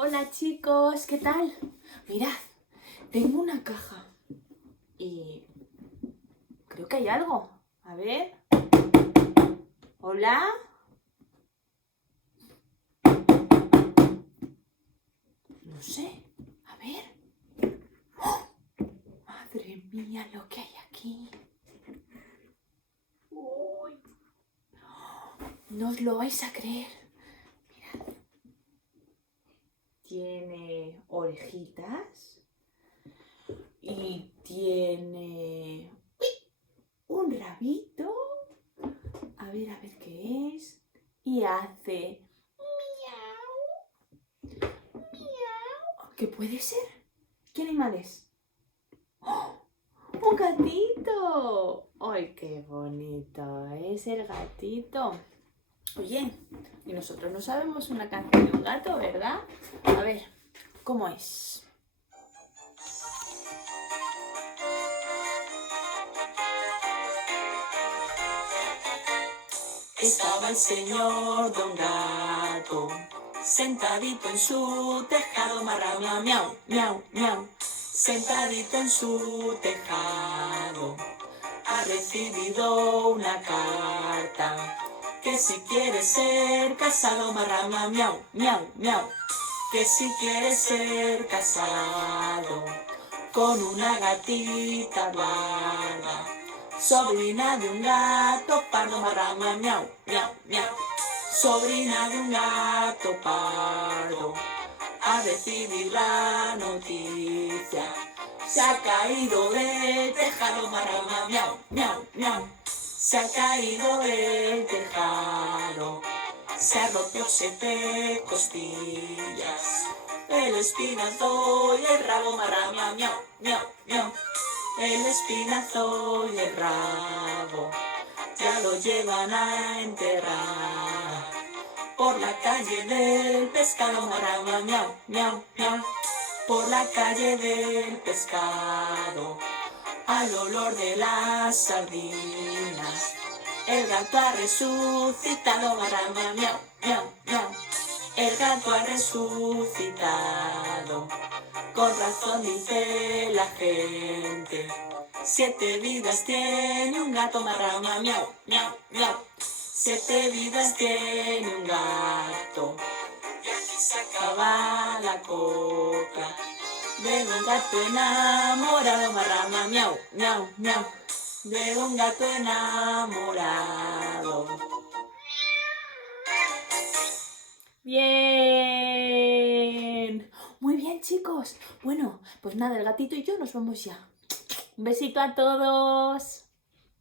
Hola chicos, ¿qué tal? Mirad, tengo una caja y creo que hay algo. A ver. ¿Hola? No sé. A ver. ¡Oh! Madre mía, lo que hay aquí. Uy. No os lo vais a creer. Mirad. Tiene orejitas y tiene un rabito. A ver qué es. Y hace miau, miau. ¿Qué puede ser? ¿Qué animal es? ¡Oh! ¡Un gatito! ¡Ay, qué bonito! Es el gatito. Oye, y nosotros no sabemos una canción de un gato, ¿verdad? A ver, ¿cómo es? Estaba el señor Don Gato sentadito en su tejado, marrao, miau, miau, miau, miau. Sentadito en su tejado, ha recibido una carta que si quiere ser casado, marrao, miau, miau, miau, miau. Que si quiere ser casado con una gatita blanca, sobrina de un gato pardo, marrao, miau, miau, miau, miau. Sobrina de un gato pardo, a recibir la noticia, se ha caído del tejado, marrao, miau, miau, miau, miau. Se ha caído del tejado, se ha roto 7 costillas, el espinazo y el rabo, marrao, miau, miau, miau, miau. El espinazo y el rabo ya lo llevan a enterrar por la calle del pescado, marrao, miau, miau, miau, miau. Por la calle del pescado, al olor de las sardinas, el gato ha resucitado, marrao, miau, miau, miau, miau. El gato ha resucitado, con razón dice la gente, 7 vidas tiene un gato, marrao, miau, miau, miau, miau. 7 vidas tiene un gato, y aquí se acaba la copla de un gato enamorado, marrao, miau, miau, miau, miau. De un gato enamorado. Bien. Muy bien, chicos. Bueno, pues nada, el gatito y yo nos vamos ya. Un besito a todos.